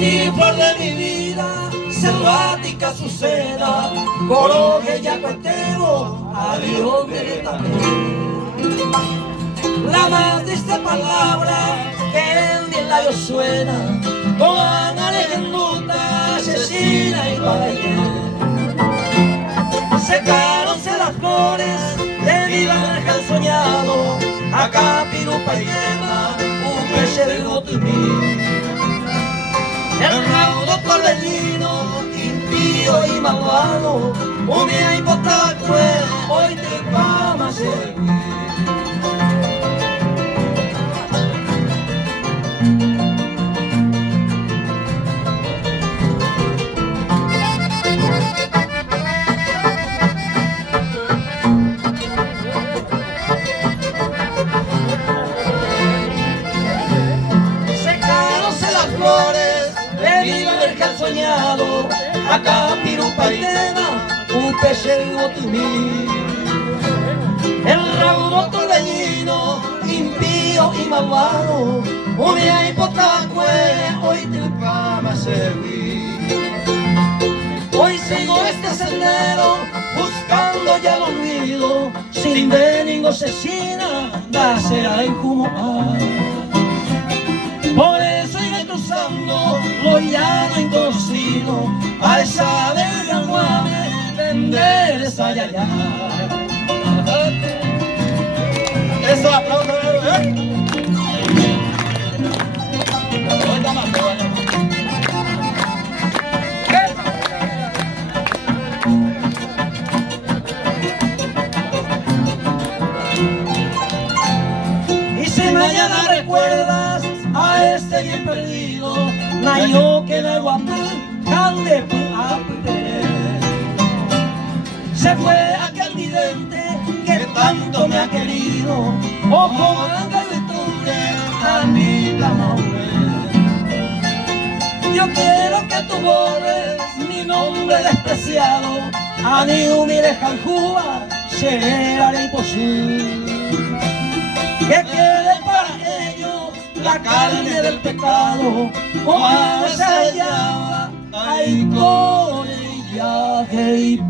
ti, flor de mi vida, selvática Azucena, coroje ya cuetero, adiós de también. La más triste palabra que en mi labio suena, con alegenduta, asesina y pagañé. Secáronse las flores de mi vergel soñado, acá pirupa y quema, un pechergo timí. El raudo torbellino, impío y malvado, unía y potacue, hoy te vamos a seguir. Soñado, acá pirupa y tema, un pechergo timí. El raudo torbellino, impío y malvado, unía y potacue, hoy te vamos a servir. Hoy sigo este sendero, buscando ya el olvido, sin ver ninguna asesina, darse ahí como por eso iré cruzando lo llano inconocido, a esa verga muave, vender esa yaya. Eso, aplauso, y si mañana recuerdas a este bien perdido, nayo que de guapu, cande se fue aquel vidente que tanto me ha querido, ojo blanca y octubre, Anita Manuel. Yo quiero que tú borres mi nombre despreciado, Ani humire Janjúa, será imposible. Que quede para ellos la carne del pecado, como esa llama, ay, con ella, hey,